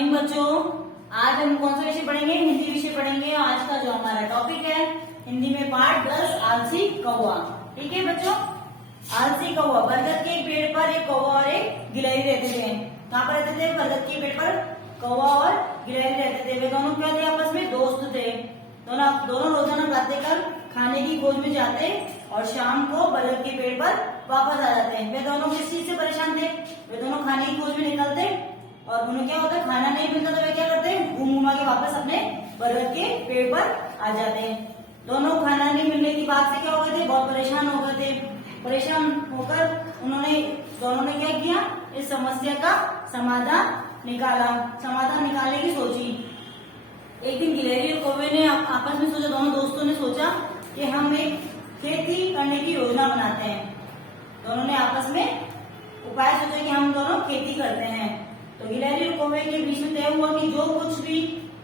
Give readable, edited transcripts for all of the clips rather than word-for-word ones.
Morning बच्चों। आज हम कौन सा विषय पढ़ेंगे? हिंदी विषय पढ़ेंगे। आज का जो हमारा टॉपिक है हिंदी में पाठ 10 आलसी कौवा। ठीक है बच्चों, आलसी कौवा। बरगद के पेड़ पर एक कौवा और एक गिलहरी रहते थे। कहाँ पर रहते थे? बरगद के पेड़ पर कौवा और गिलहरी रहते थे। वे दोनों क्या थे? आपस में दोस्त थे। दोनों रोजाना बातें कर खाने की खोज में जाते और शाम को बरगद के पेड़ पर वापस आ जाते हैं। वे दोनों किस चीज से परेशान थे? वे दोनों खाने की खोज में निकलते और उन्हें क्या होता है, खाना नहीं मिलता तो वे क्या करते हैं, घूम घुमा के वापस अपने बरगद के पेड़ पर आ जाते हैं। दोनों खाना नहीं मिलने की बात से क्या हो गए थे? बहुत परेशान हो गए थे। परेशान होकर दोनों ने क्या किया? इस समस्या का समाधान निकालने की सोची। एक दिन गिलहरी और कौवे ने आपस में सोचा, दोनों दोस्तों ने सोचा कि हम एक खेती करने की योजना बनाते हैं। दोनों ने आपस में उपाय सोचा कि हम दोनों खेती करते हैं। तो गिलहरी और कौवे के बीच में तय हुआ कि जो कुछ भी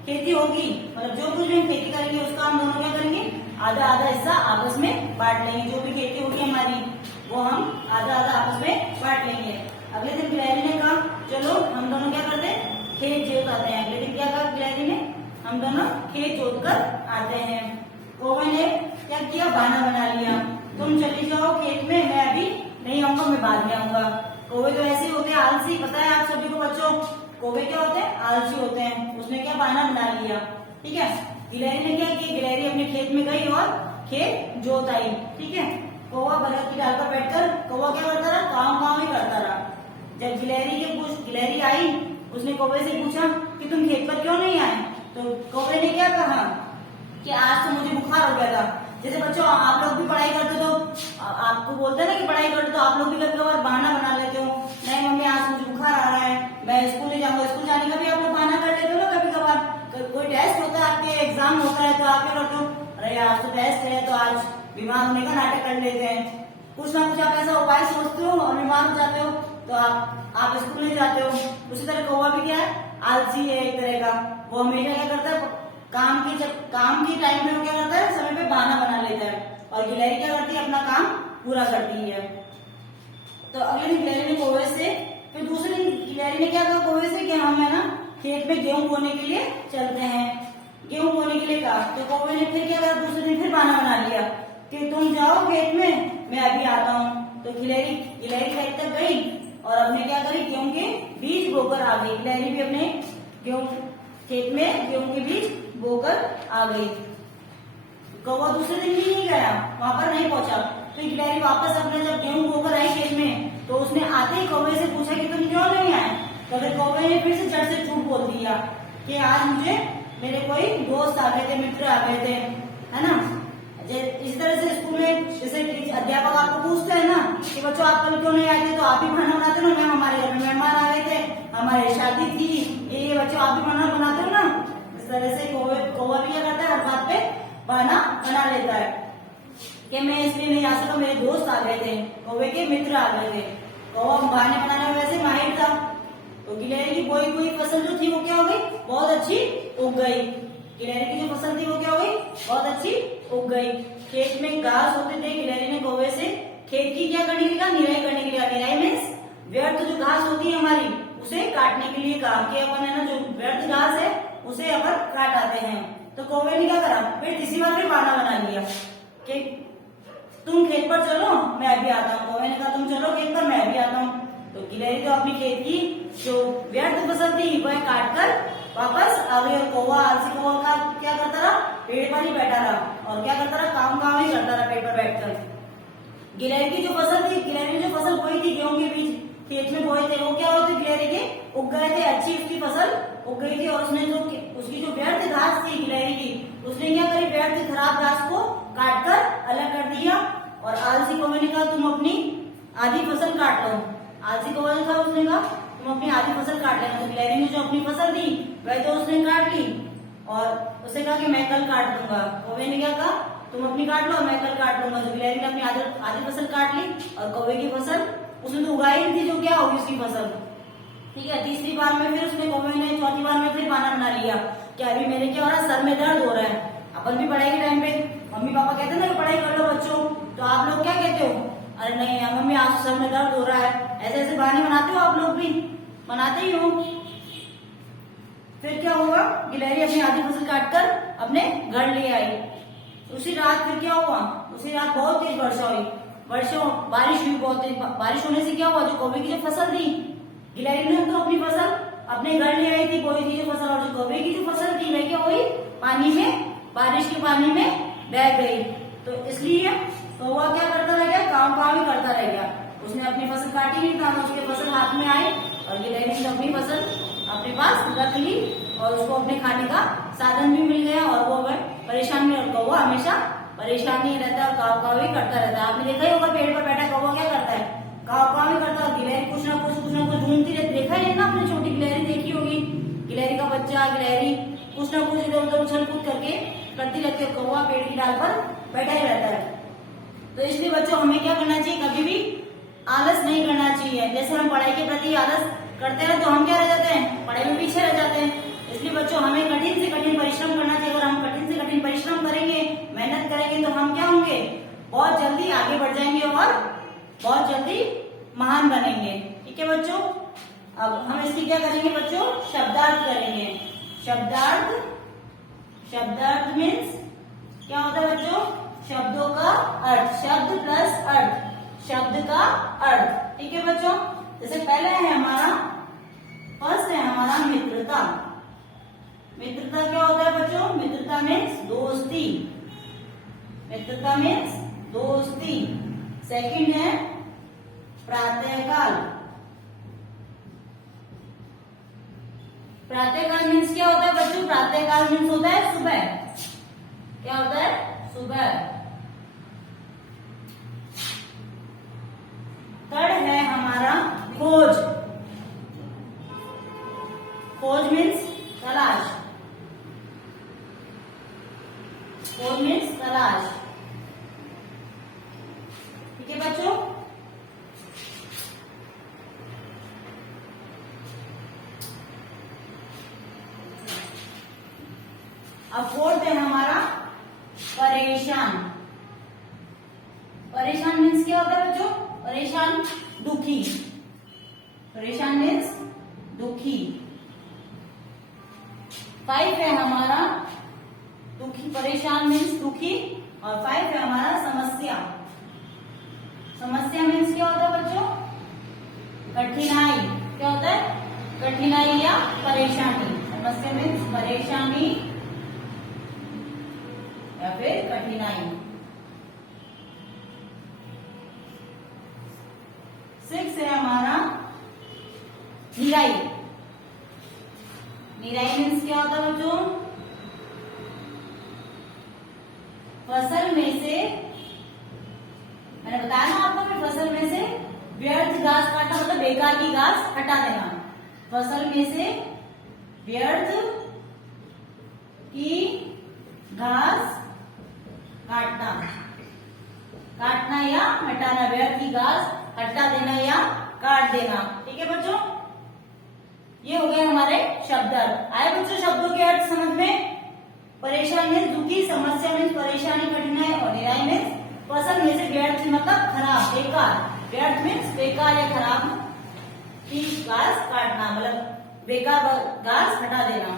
खेती होगी, मतलब जो कुछ भी हम खेती करेंगे उसका हम दोनों क्या करेंगे, आधा आधा हिस्सा आपस में बांट लेंगे। जो भी खेती होगी हमारी वो हम आधा आधा आपस में बांट लेंगे। अगले दिन गिलहरी ने कहा चलो हम दोनों क्या करते हैं, खेत जोत आते हैं। अगले दिन क्या कहा गिलहरी ने, हम दोनों खेत जोत कर आते हैं। कौवे ने क्या किया, बहाना बना लिया, तुम चली जाओ खेत में, मैं अभी नहीं आऊंगा, मैं बाद में आऊंगा। कौवे तो ऐसे होते हैं आलसी, पता है आप सभी को बच्चों, कौवे क्या होते हैं, आलसी होते हैं। उसने क्या बहाना बना लिया। ठीक है, गिलहरी ने क्या किया, गिलहरी अपने खेत में गई और खेत जोत आई। ठीक है, कौवा बरगद की डाल पर बैठकर कौवा क्या करता रहा, काम ही करता रहा। जब गिलहरी आई, उसने कौवे से पूछा कि तुम खेत पर क्यों नहीं आए? तो कौवे ने क्या कहा कि आज तो मुझे बुखार हो गया था। जैसे बच्चों आप लोग भी पढ़ाई करते तो आपको बोलते हैं ना कि पढ़ाई करते तो आप लोग भी कभी कभार बहाना बना लेते हो, नहीं मम्मी आज मुझे बुखार आ रहा है, मैं स्कूल नहीं जाऊंगा। स्कूल जाने का भी आप लोग बहाना कर लेते हो ना कभी कभार। कोई टेस्ट होता है, आपके एग्जाम होता है, तो आप क्या करते हो, अरे आज तो टेस्ट है तो आज बीमार होने का नाटक कर लेते हैं। कुछ ना कुछ आप ऐसा उपाय सोचते हो और बीमार हो जाते हो तो आप स्कूल नहीं जाते हो। उसी तरह कौवा भी क्या है, आलसी है एक तरह का। वो हमेशा क्या करता है, काम की टाइम में वो क्या करता है, समय पे बहाना बना लेता है। और गिलहरी क्या करती है, अपना काम पूरा करती है। तो अगले दिन गिलहरी ने कौवे से, फिर दूसरे दिन गिलहरी ने क्या कहा कौवे से कि हम है ना खेत में गेहूं बोने के लिए चलते हैं। गेहूं बोने के लिए कहा तो कौवे ने फिर क्या कहा, दूसरे दिन फिर बहाना बना लिया कि तुम जाओ खेत में, मैं अभी आता हूँ। तो गिलहरी खेत तक गई और अपने क्या करी, गेहूं के बीज बोकर आ गई। गिलहरी भी अपने खेत में गेहूं के बीज बोकर आ गई। कौवा दूसरे दिन भी नहीं गया, वहां पर नहीं पहुंचा। तो गिलहरी वापस अपने जब गेहूं बोकर आई खेत में, तो उसने आते ही कौवे से पूछा कि तुम क्यों नहीं आए? तो फिर कौवे ने फिर से जड़ से झूठ बोल दिया कि आज मुझे मेरे कोई दोस्त आ गए थे, मित्र आ गए थे, है ना। इस तरह से स्कूल में जैसे अध्यापक आपको पूछते हैं ना कि बच्चों आप कल क्यों नहीं आए थे, तो आप भी बहाना बनाते हो ना, मैम हमारे घर में मेहमान आ गए थे, हमारी शादी थी, ये बच्चों आप भी बहाना बनाते हो ना। इस तरह से कौवा भी क्या करता है, हर बात पे बहाना बना लेता है कि मैं इसलिए नहीं आ सका, मेरे दोस्त आ गए थे, कौवे के मित्र आ गए थे। कौवा बहाने बनाने में वैसे माहिर था। तो गिलहरी की बोई हुई फसल जो थी वो क्या हो गई, बहुत अच्छी उग गई। गिलहरी की जो फसल थी वो क्या हो गई, बहुत अच्छी उग गई। खेत में घास होते थे, गिलहरी ने कौवे से खेत की क्या करने के लिए कहा, निराई करने के लिए कहा। निराई मीन्स व्यर्थ जो घास होती है हमारी, उसे काटने के लिए कहा कि अपन है ना जो व्यर्थ घास है उसे अपन काट आते हैं। तो कौवे ने क्या करा, फिर तीसरी बार फिर बहाना बना लिया कि तुम खेत पर चलो, मैं अभी आता हूँ। कौवे ने कहा तुम चलो खेत पर, मैं अभी आता हूँ। तो गिलहरी तो अपनी खेत की जो व्यर्थ फसल थी वह काट कर वापस आ गई। और कौवा आलसी कौवा का क्या करता रहा, पेड़ पर ही बैठा रहा और क्या करता रहा, काम ही करता रहा पेड़ पर बैठकर। गिलहरी की जो फसल थी, गिलहरी ने जो फसल बोई थी, गेहूं के बीज खेत में बोए थे, वो क्या होते गिलहरी के उग गए थे, अच्छी उसकी फसल उग गई थी। और उसकी जो व्यर्थ घास थी गिलहरी की, उसने क्या करी, व्यर्थ खराब घास को काट कर अलग कर दिया। और आलसी कौवे ने कहा तुम अपनी आधी फसल काट लो। आलसी कौवे ने कहा, उसने कहा तुम अपनी आधी फसल काट लेना। तो गिलहरी ने जो अपनी फसल थी वह तो उसने काट ली और उसे कहा कि मैं कल काट दूंगा। कौवे ने क्या कहा, तुम अपनी काट लो, मैं कल काट लूंगा। तो गिलहरी ने अपनी आधी फसल काट ली और कौवे की फसल उसने तो उगाई नहीं थी, जो क्या होगी उसकी फसल। ठीक है, तीसरी बार में फिर उसने कौवे ने, चौथी बार में फिर बहाना बना लिया कि अभी मेरे क्या हो रहा है, सर में दर्द हो रहा है। अपन भी पढ़ाई के टाइम पे मम्मी पापा कहते हैं ना कि पढ़ाई कर लो बच्चों, तो आप लोग क्या कहते हो, अरे नहीं यार मम्मी आज सर में दर्द हो रहा है। ऐसे ऐसे बहाने बनाते हो आप लोग भी, बनाते ही हो। फिर क्या हुआ, गिलहरी अपनी आधी फसल काटकर अपने घर ले आई। उसी रात फिर क्या हुआ, उसी रात बहुत तेज वर्षा हुई, बारिश हुई बहुत तेज। बारिश होने से क्या हुआ, जो कौवे की जो फसल थी, गिलहरी ने तो अपनी फसल अपने घर ले आई थी, बोई थी जो फसल, और जो कौवे की जो फसल थी वह क्या हुई, पानी में, बारिश के पानी में बह गई। तो इसलिए कौवा क्या करता रह गया, काम ही करता रह गया। उसने अपनी फसल काटी नहीं था, उसकी फसल हाथ में आई और गिलहरी ने अपनी फसल अपने पास रख ली और उसको अपने खाने का साधन भी मिल गया और वो परेशान नहीं। और कौवा हमेशा परेशान नहीं रहता है और काव ही करता रहता है। आपने देखा ही होगा, पेड़ पर बैठा कौवा क्या करता है, काव ही करता है। गिलहरी कुछ ना कुछ ढूंढती रहती, देखा है ना आपने, छोटी गिलहरी देखी होगी, गिलहरी का बच्चा, गिलहरी कुछ ना कुछ इधर उधर उछल कूद करके करती रहती है। कौवा पेड़ की डाल पर बैठा ही रहता है। तो इसलिए बच्चों हमें क्या करना चाहिए, कभी भी आलस नहीं करना चाहिए। जैसे हम पढ़ाई के प्रति आलस करते हैं तो हम क्या रह जाते हैं, पढ़ाई में पीछे रह जाते हैं। इसलिए बच्चों हमें कठिन से कठिन परिश्रम करना चाहिए। अगर हम कठिन से कठिन परिश्रम करेंगे, मेहनत करेंगे तो हम क्या होंगे, बहुत जल्दी आगे बढ़ जाएंगे और बहुत जल्दी महान बनेंगे। ठीक है बच्चों, अब हम इसकी क्या करेंगे बच्चों, शब्दार्थ करेंगे। शब्दार्थ मीन्स क्या होता है बच्चों, शब्दों का अर्थ, शब्द प्लस अर्थ, शब्द का अर्थ। ठीक है बच्चों, जैसे पहले है हमारा, फर्स्ट है हमारा मित्रता। मित्रता क्या होता है बच्चों, मित्रता मीन्स दोस्ती, मित्रता मीन्स दोस्ती। सेकंड है प्रातःकाल। प्रातःकाल मीन्स क्या होता है बच्चों, प्रातःकाल मीन्स होता है सुबह। क्या होता है, सुबह। थर्ड है हमारा खोज। खोज मीन्स तलाश, खोज मीन्स तलाश। ठीक है बच्चों, अब फोर्थ है हमारा परेशान। परेशान मीन्स क्या होता है बच्चों, परेशान दुखी, परेशान मीन्स दुखी। 5 है हमारा दुखी, परेशान मीन्स दुखी, और 5 है हमारा समस्या। समस्या मीन्स क्या होता है बच्चों, कठिनाई। क्या होता है, कठिनाई या परेशानी। समस्या मीन्स परेशानी या फिर कठिनाई। 6 है हमारा निराई। निराई मीन्स क्या होता है बच्चों, फसल में से, मैंने बताया ना आपको कि फसल में से व्यर्थ घास काटना मतलब बेकार की घास हटा देना। फसल में से व्यर्थ की घास काटना, काटना या हटाना, व्यर्थ की घास हटा देना या काट देना। ठीक है बच्चों, ये हो गए हमारे शब्द अर्थ। आए बच्चों शब्दों के अर्थ समझ में। परेशान मीन्स दुखी, समस्या मीन्स परेशानी कठिनाई, और निराई मीन्स फसल में से व्यर्थ मतलब खराब बेकार। व्यर्थ मीन्स बेकार या खराब की घास काटना, मतलब बेकार घास हटा देना।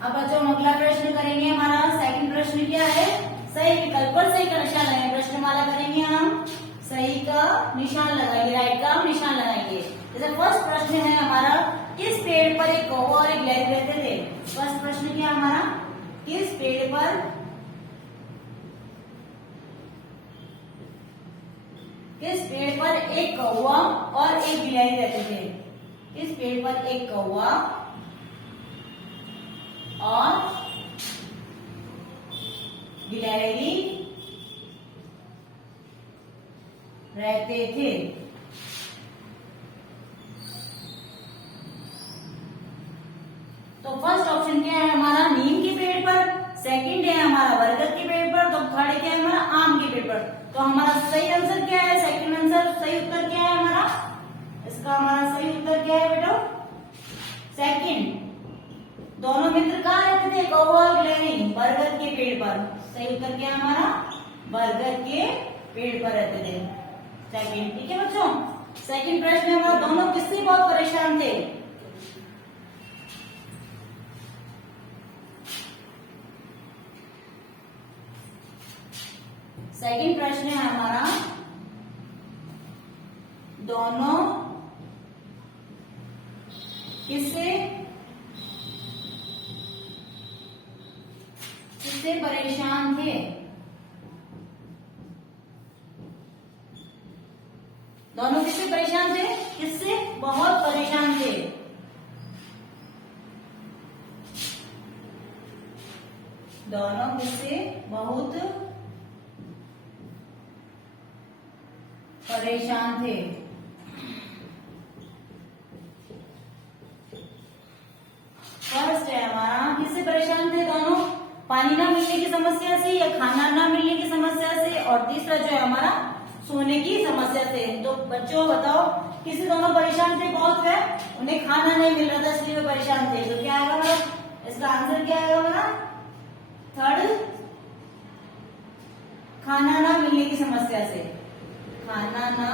अब बच्चों हम अगला प्रश्न करेंगे। हमारा सेकंड प्रश्न क्या है, सही विकल्प पर सही का निशान लगाएंगे। प्रश्नमाला करेंगे हम, सही का निशान लगाएंगे, राइट का निशान लगाएंगे। जैसे फर्स्ट प्रश्न है हमारा, किस पेड़ पर एक कौवा और एक गिलहरी रहते थे। फर्स्ट प्रश्न क्या हमारा, किस पेड़ पर एक कौवा और एक गिलहरी रहते थे। किस पेड़ पर एक कौवा और गिलहरी रहते थे। तो फर्स्ट ऑप्शन क्या है हमारा, नीम के पेड़ पर। सेकंड है हमारा बरगद के पेड़ पर। तो थर्ड क्या है हमारा, आम के पेड़ पर। तो हमारा सही आंसर क्या है, सेकंड आंसर, सही उत्तर क्या है हमारा, इसका हमारा सही उत्तर क्या है बेटा, सेकंड। दोनों मित्र कहाँ रहते थे, कौवा और गिलहरी, बरगद के पेड़ पर। सही उत्तर क्या है हमारा, बरगद के पेड़ पर रहते थे, सेकंड। ठीक है बच्चों, सेकंड प्रश्न है हमारा, दोनों किससे बहुत परेशान थे? सेकंड प्रश्न है हमारा, दोनों किससे परेशान थे? दोनों किससे परेशान थे? किससे बहुत परेशान थे? दोनों किससे बहुत परेशान थे? फर्स्ट है हमारा, किससे परेशान थे दोनों? पानी ना मिलने की समस्या से या खाना ना मिलने की समस्या से, और तीसरा जो है हमारा सोने की समस्या से। तो बच्चों बताओ किससे दोनों परेशान थे बहुत? है उन्हें खाना नहीं मिल रहा था इसलिए वो परेशान थे। तो क्या आएगा हमारा, इसका आंसर क्या आएगा हमारा? थर्ड, खाना ना मिलने की समस्या से। खाना ना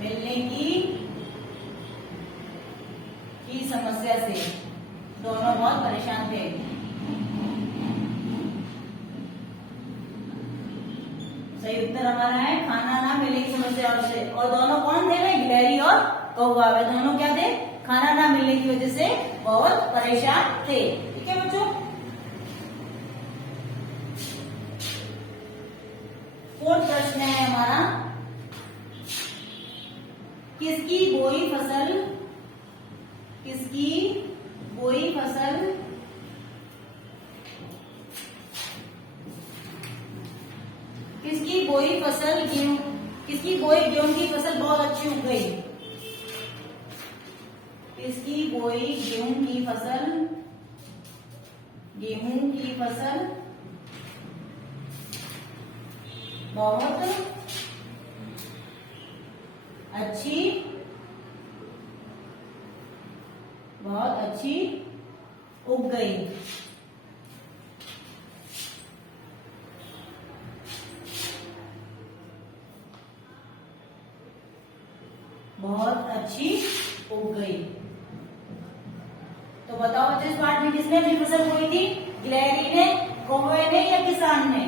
मिलने की समस्या से दोनों बहुत परेशान थे। सही उत्तर हमारा है खाना ना मिलने की समस्या से। और दोनों कौन थे वे? गिलहरी और कौवा। वे दोनों क्या थे? खाना ना मिलने की वजह से बहुत परेशान थे। ठीक है बच्चों। फोर्थ प्रश्न है हमारा, किसकी बोई फसल गेहूं की फसल बहुत अच्छी उग गई? किसकी बोई गेहूं की फसल बहुत अच्छी उग गई? बहुत अच्छी उग गई। तो बताओ बच्चे, इस पार्ट में किसने अपनी फसल बोई थी? गिलहरी ने, कौवे ने या किसान ने?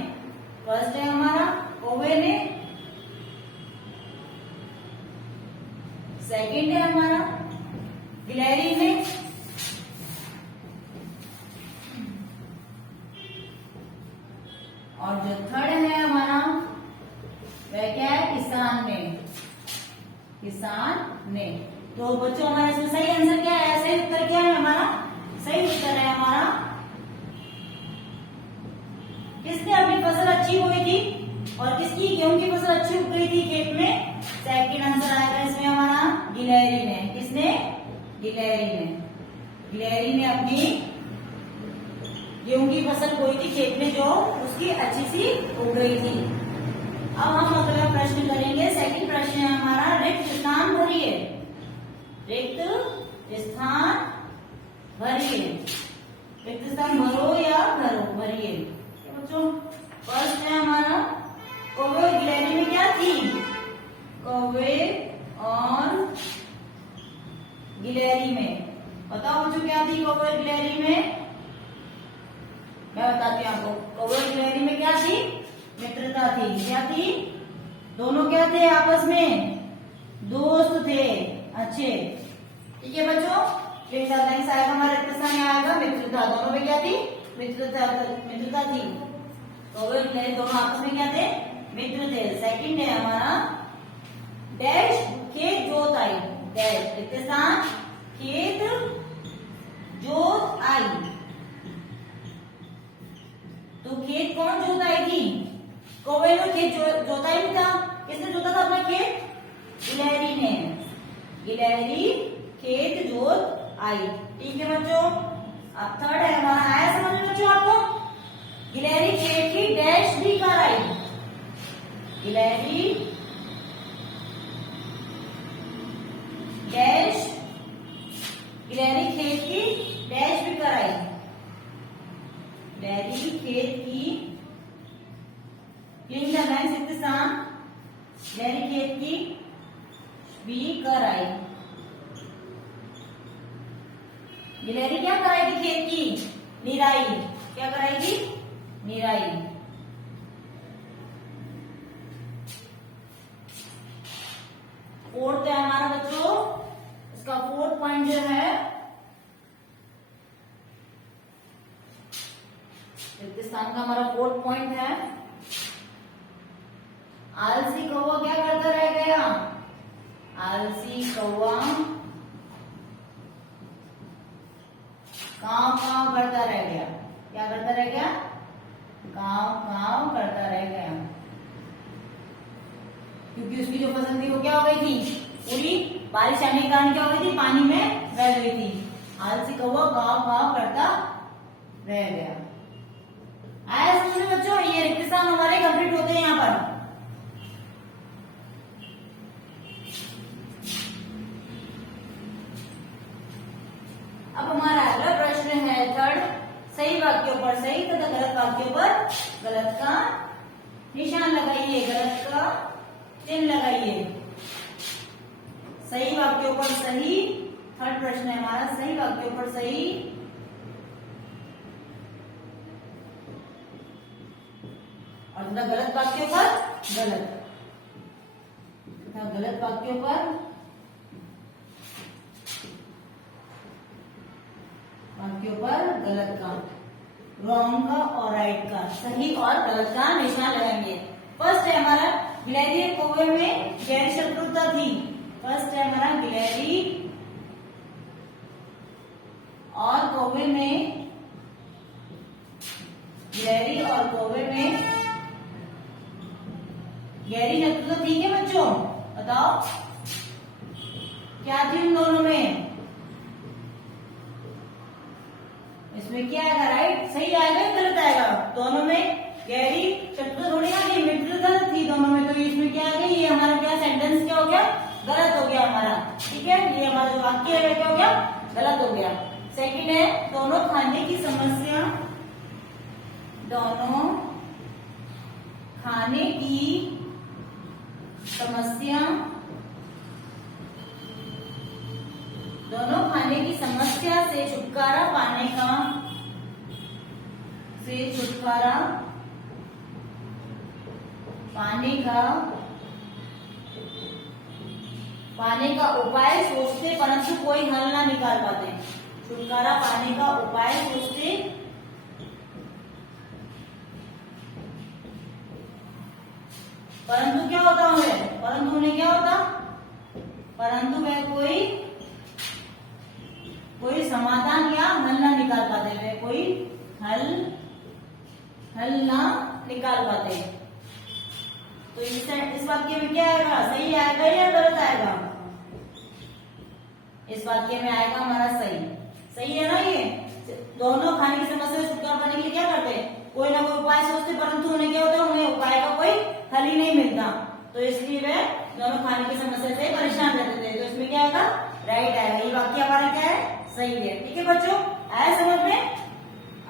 फर्स्ट है हमारा कौवे ने, सेकंड है हमारा गिलहरी ने, और जो थर्ड है हमारा वह क्या है? किसान ने। तो बच्चों हमारा इसमें सही आंसर क्या है? सही उत्तर क्या है हमारा? सही उत्तर है हमारा, किसने अपनी फसल अच्छी बोई थी और किसकी गेहूं की फसल अच्छी उग गई थी खेत में? सेकंड आंसर आएगा इसमें हमारा गिलहरी ने। किसने? गिलहरी ने अपनी गेहूं की फसल बोई थी खेत में, जो उसकी अच्छी सी उग गई थी। अब हम अगला प्रश्न करेंगे। सेकंड प्रश्न है हमारा, रिक्त स्थान भरिए। रिक्त स्थान भरो या भरिए। बच्चों फर्स्ट है हमारा, कौवे और गिलहरी में क्या थी? कौवे और गिलहरी में बताओ बच्चों क्या थी? कौवे और गिलहरी में मैं बताती हूँ आपको। कौवे और गिलहरी में क्या थी? मित्रता थी। क्या थी? दोनों क्या थे? आपस में दोस्त थे अच्छे। ठीक है बच्चों, नेक्स्ट आएगा हमारे प्रश्न में आएगा मित्रता। दोनों में क्या थी? मित्रता थी। कौवे और गिलहरी दोनों आपस में क्या थे? मित्र थे। सेकंड है हमारा, डैश खेत जोत आई। डैश रिक्त स्थान खेत जोत आई। तो खेत कौन जोताई थी? कौवे ने खेत जोता ही नहीं था। किसने जोता था अपना खेत? गिलहरी ने। गिलहरी खेत जोत आई। ठीक है बच्चों। अब थर्ड है हमारा, आया समझ में बच्चों आपको? गिलहरी खेत की डैश भी कर आई। गिलहरी खेत की डैश भी कर आई। गिलहरी खेत की गिलहरी खेत की निराई। गिलहरी क्या कराएगी खेत की? निराई। क्या कराएगी? निराई। फोर्थ है हमारा बच्चों, इसका फोर्थ पॉइंट जो है हिंदुस्तान का हमारा फोर्थ पॉइंट है, आलसी कौवा क्या करता रह गया? आलसी कौवा कांव कांव करता रह गया। क्या करता रह गया? कांव कांव करता रह गया, क्योंकि उसकी जो फसल थी वो क्या हो गई थी? पूरी बारिश आने के कारण क्या हो गई थी? पानी में बह गई थी। आलसी कौवा कांव कांव करता रह गया। आया समझ में बच्चों? ये रिक्त स्थान हमारे कंप्लीट होते हैं यहाँ पर। अब हमारा अगला प्रश्न है थर्ड, सही वाक्यों पर सही तथा गलत वाक्यों पर गलत का निशान लगाइए, गलत का चिन्ह लगाइए। सही वाक्यों पर सही, थर्ड प्रश्न है हमारा, सही वाक्यों पर सही और तथा गलत वाक्यों पर गलत, तथा गलत वाक्यों पर गलत का, रॉन्ग का और राइट का, सही और गलत का निशान लगाएंगे। फर्स्ट है हमारा, गिलहरी और कौवे में गैर शत्रुता थी। फर्स्ट है हमारा, गिलहरी और कौवे में, गिलहरी और कौवे में गहरी शत्रुता थी क्या बच्चों? बताओ क्या थी उन दोनों में? इसमें क्या आएगा? राइट, सही आएगा या गलत आएगा? दोनों में गहरी शत्रुता थोड़ी ना थी, मित्रता थी दोनों में, तो इसमें क्या आ गया? ये हमारा क्या सेंटेंस क्या हो गया? गलत हो गया हमारा। ठीक है, ये हमारा जो वाक्य है क्या हो गया? गलत हो गया। सेकंड है, दोनों खाने की समस्या, दोनों खाने की समस्या, दोनों खाने की समस्या से छुटकारा पाने का, से छुटकारा पाने का उपाय सोचते परंतु कोई हल ना निकाल पाते। छुटकारा पाने का उपाय सोचते परंतु क्या होता है? परंतु उन्हें क्या होता? परंतु वह कोई समाधान या हल ना निकाल पाते, वह कोई हल ना निकाल पाते। तो इस वाक्य में क्या आएगा? सही आएगा या गलत आएगा? इस वाक्य में आएगा हमारा सही। सही है ना? ये दोनों खाने की समस्या से छुटकारा पाने के लिए क्या करते हैं? कोई ना कोई उपाय सोचते, परंतु उन्हें क्या होता है? उन्हें उपाय का कोई हल ही नहीं मिलता, तो इसलिए वे दोनों खाने की समस्या से परेशान रहते थे। तो इसमें क्या आएगा? राइट आएगा। ये वाक्य हमारा क्या है? सही है। ठीक है बच्चों, आया समझ में?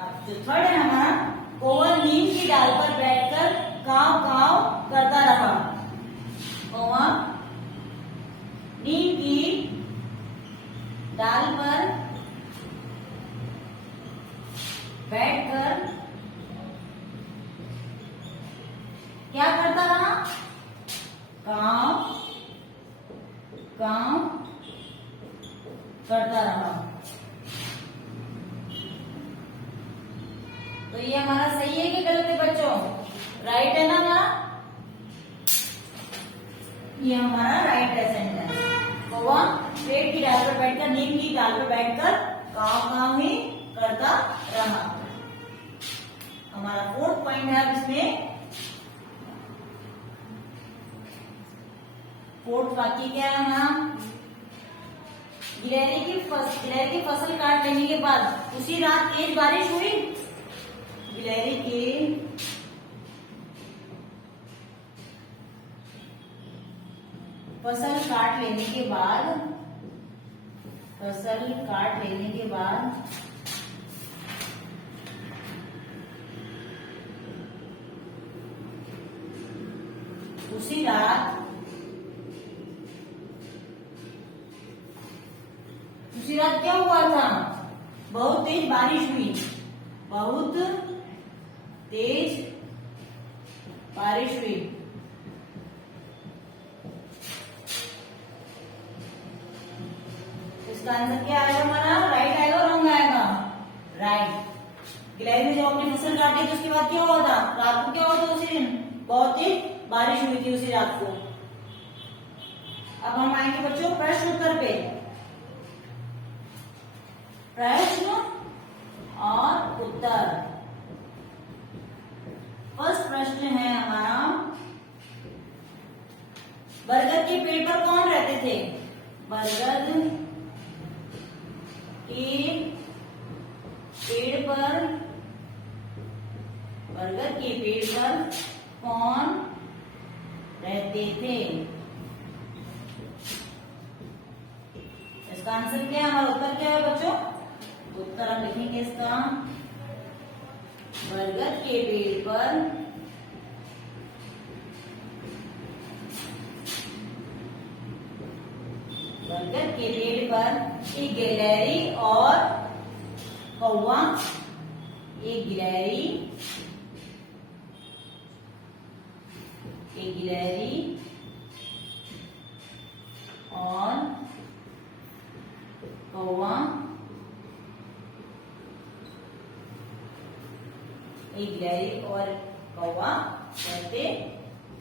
अब जो थर्ड है हमारा, कौवा नीम की डाल पर बैठकर काव काव करता रहा। कौवा नीम की डाल पर बैठकर क्या करता रहा? काव काव करता रहा। तो ये हमारा सही है कि गलत है बच्चों? राइट है ना हमारा? ये हमारा राइट है सेंटेंस। कौवा पेड़ की डाल पर बैठकर, नीम की डाल पर बैठकर काव काव ही करता रहा। हमारा फोर्थ पॉइंट है। अब इसमें फोर्थ वाक्य क्या है हमारा? गिलहरी की फसल काट लेने के बाद उसी रात तेज बारिश हुई। गिलहरी की फसल काट लेने के बाद उसी रात उसी रात क्या हुआ था? बहुत तेज बारिश हुई, बहुत तेज बारिश हुई। इसका आंसर क्या आएगा हमारा? राइट आएगा, रॉन्ग आएगा? राइट। गिलहरी ने जब अपनी फसल काटी तो उसके बाद क्या हुआ था? रात को क्या हुआ था उसी दिन? बहुत तेज बारिश हुई थी उसी रात को। अब हम आएंगे बच्चों प्रश्न उत्तर पे। प्रश्न और उत्तर। फर्स्ट प्रश्न है हमारा, बरगद के पेड़ पर कौन रहते थे? बरगद के पेड़ पर, बरगद के पेड़ पर कौन रहते थे? इसका आंसर क्या है? हमारा उत्तर क्या है बच्चों? उत्तर हम लिखेंगे इसका, बरगद के पेड़ पर बरगद के पेड़ पर एक गिलहरी और कौवा, एक गिलहरी, एक गिलहरी और कौवा, एक गिलहरी और कौवा रहते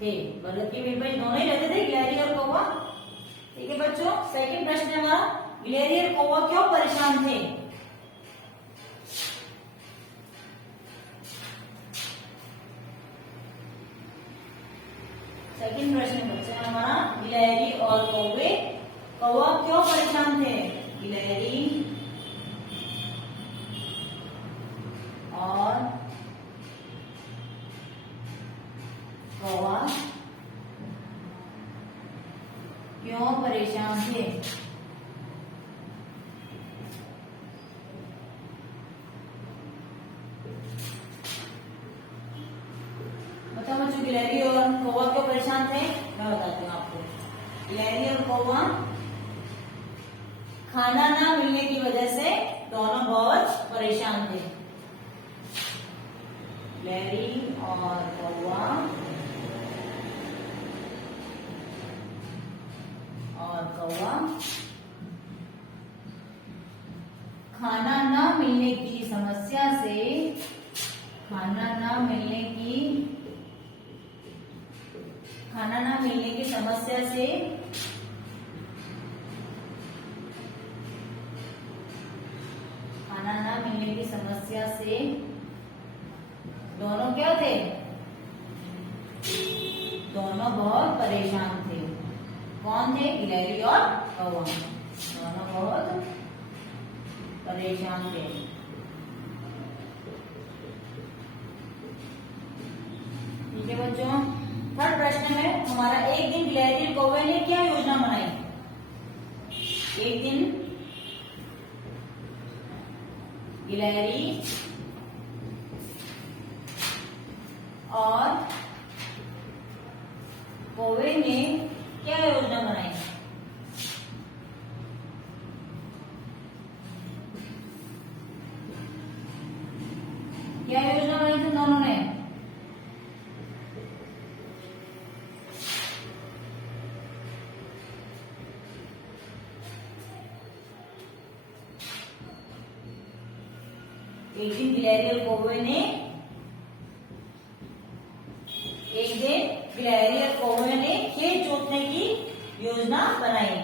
थे। बरगद के पेड़ पर दोनों ही रहते थे, गिलहरी और कौवा। ठीक है बच्चों, सेकंड प्रश्न है हमारा, गिलहरी और कौवा क्यों परेशान थे? सेकंड प्रश्न बच्चे हमारा, गिलहरी और कौवा क्यों परेशान थे? गिलहरी और कौवा क्यों परेशान थे? बताओ बच्चों, गिलहरी और कौवा क्यों परेशान थे? मैं बताती हूँ आपको। गिलहरी और कौवा खाना ना मिलने की वजह से दोनों बहुत परेशान थे। गिलहरी और कौवा खाना ना मिलने की समस्या से, खाना ना मिलने की समस्या से खाना ना मिलने की समस्या से दोनों क्या थे? दोनों बहुत परेशान थे। कौन थे? गिलहरी और कौवा, दोनों बहुत परेशान थे। ठीक है बच्चों, थर्ड प्रश्न में हमारा, एक दिन गिलहरी और कौवे ने क्या योजना बनाई? एक दिन गिलहरी और कौवे ने क्या योजना बनाई? क्या योजना बनाई थी दोनों ने? एक दिन गिलहरी और कौवे ने खेत जोतने की योजना बनाई।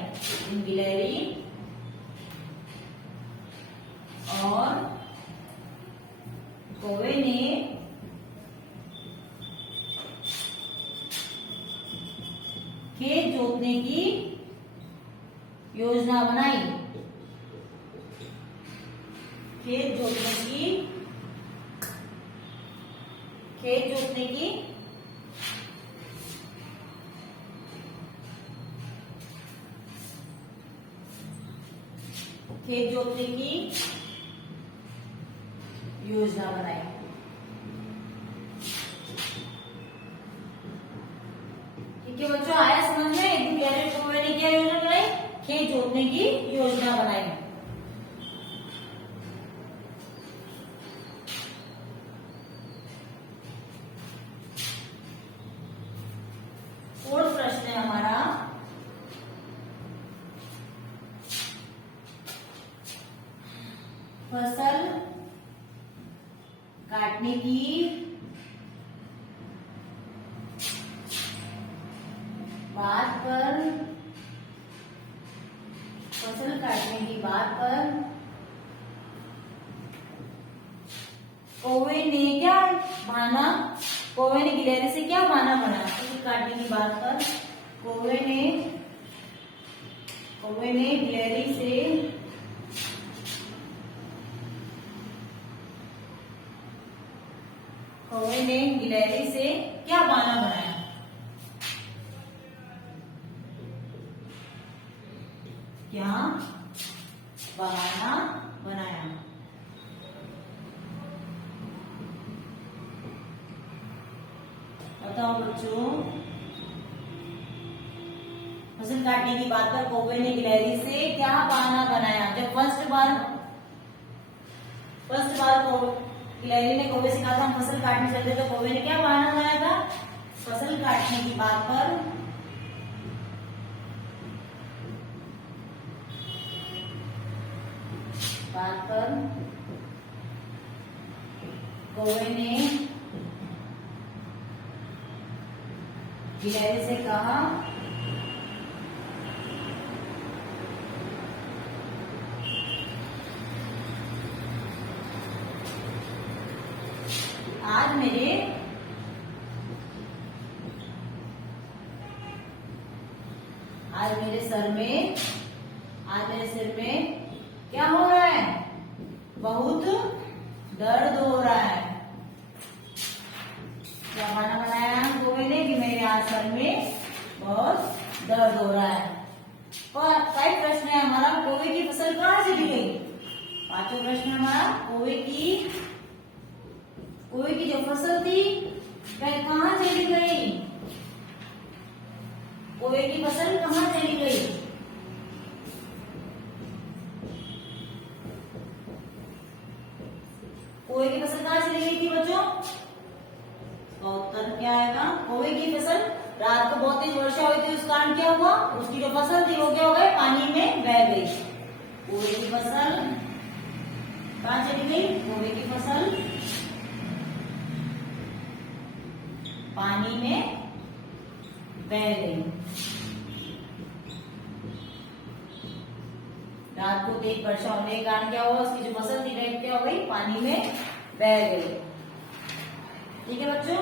गिलहरी और कौवे ने खेत जोतने की योजना बनाई। खेत जोतने की योजना बनाई। ठीक है बच्चों, आया समझ में? एक दिन गिलहरी और कौवे ने क्या योजना बनाई? खेत जोतने की योजना बनाई। फसल काटने की बात पर, फसल काटने की बात पर कौवे ने क्या बहाना, कौवे ने गिलहरी से क्या बहाना बनाया? फसल काटने की बात पर कौवे ने गिलहरी से क्या बहाना बनाया? क्या बहाना बनाया? बताओ बच्चों। फसल काटने की बात पर कौवे ने गिलहरी से क्या बहाना बनाया? जब फर्स्ट बार गिलहरी ने कौवे से कहा था हम फसल काटने चलते, तो कौवे ने क्या बहाना बनाया था? फसल काटने की बात पर कौवे ने गिलहरी से कहा आज मेरे सिर में क्या हो रहा है? बहुत दर्द हो रहा है। क्या बहाना बनाया कौवे ने कि मेरे आज सर में बहुत दर्द हो रहा है। और कई प्रश्न है हमारा, कौवे की फसल कहाँ चली गई? पांचों प्रश्न हमारा कौवे की जो फसल थी वह कहाँ चली गई? कौवे की फसल कहाँ चली गई? कौवे की फसल कहाँ चली गई थी बच्चों? तो उत्तर क्या आएगा? कौवे की फसल, रात को बहुत तेज वर्षा हुई थी, उस कारण क्या हुआ? उसकी जो फसल थी वो क्या हो गई? पानी में बह गई। कौवे की फसल कहाँ चली गई? कौवे की फसल पानी में बह गई। रात को तेज वर्षा होने के कारण क्या हुआ? उसकी जो फसल थी वह क्या हो गई? पानी में बह गई। ठीक है बच्चों,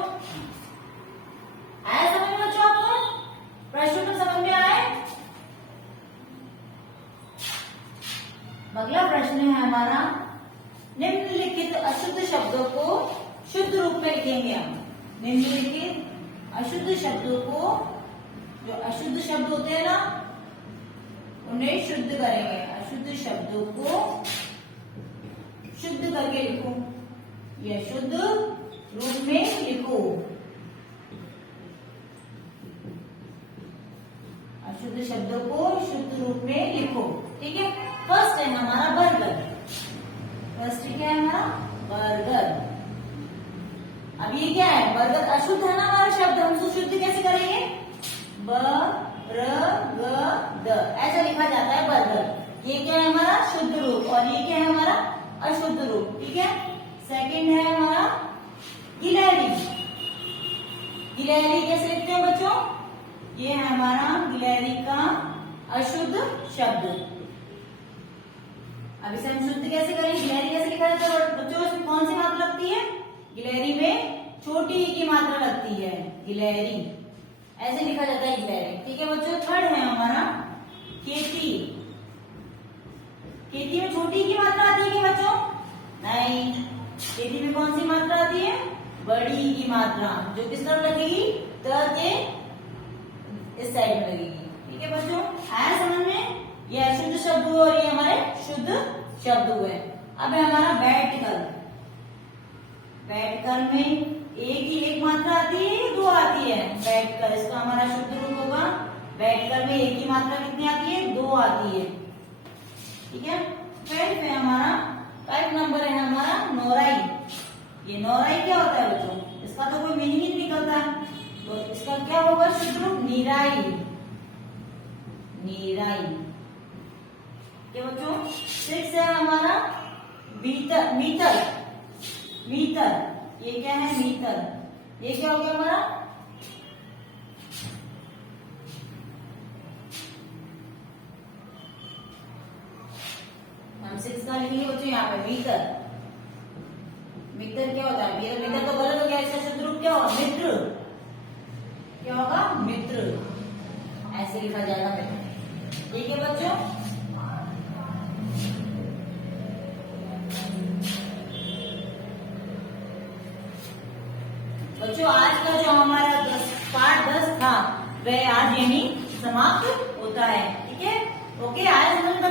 आया समझ में बच्चों? आपको प्रश्न तो समझ में आए? अगला प्रश्न है हमारा, निम्नलिखित अशुद्ध शब्दों को शुद्ध रूप में लिखेंगे हम। निम्नलिखित अशुद्ध शब्दों को, जो अशुद्ध शब्द होते हैं ना उन्हें शुद्ध करेंगे। अशुद्ध शब्दों को शुद्ध करके लिखो, या शुद्ध रूप में लिखो। अशुद्ध शब्दों को शुद्ध रूप में लिखो। ठीक है, फर्स्ट है हमारा बर्गर। फर्स्ट क्या है हमारा? बर्गर। अब ये क्या है? बर्गर अशुद्ध है ना हमारा शब्द, हम उसको शुद्ध कैसे करेंगे? ब-र-ग-द ऐसा लिखा जाता है बर्गर। ये क्या है हमारा? शुद्ध रूप, और ये क्या है हमारा? अशुद्ध रूप। ठीक है, सेकंड है हमारा गिलहरी। गिलहरी कैसे लिखते हैं बच्चों? ये है हमारा गिलहरी का अशुद्ध शब्द। अब इसे हम शुद्ध कैसे करें? गिलहरी कैसे लिखा जाता है बच्चों? इसमें कौन सी मात्रा लगती है? गिलहरी में छोटी की मात्रा लगती है, गिलहरी ऐसे लिखा जाता है गिलहरी। ठीक है बच्चों, थर्ड है हमारा खेती। खेती में छोटी की मात्रा आती है क्या बच्चों? नहीं, खेती में कौन सी मात्रा आती है? बड़ी की मात्रा, जो किस तरफ लगेगी? त के इस साइड में लगेगी। ठीक है बच्चों, आया समझ में? ये अशुद्ध शब्द हुए और ये हमारे शुद्ध शब्द हुए। अब है हमारा बैठकर। बैठकर में एक मात्रा आती है, दो आती है? बैठकर, इसका हमारा शुद्ध रूप होगा बैठकर में एक की मात्रा कितनी आती है? दो आती है। ठीक है, फिर है हमारा 5 नंबर है हमारा नौराई। ये नौराई क्या होता है बच्चों? इसका तो कोई मीनिंग ही नहीं निकलता, तो इसका क्या होगा शुद्ध रूप? निराई। निराई। क्या बच्चों? 6 है हमारा मीटर मीटर मीटर, ये क्या है मीटर, ये क्या हो गया हमारा हम 6 का लिखेंगे बच्चों यहाँ पे मीटर। मीटर क्या होता है, मीटर मीटर तो गलत हो गया, इसका शब्द क्या होगा मित्र, क्या होगा मित्र, ऐसे लिखा जाएगा मित्र। ठीक है बच्चों, बच्चों आज का जो हमारा पाठ 10 था वह आज यही समाप्त होता है। ठीक है, ओके, आज हम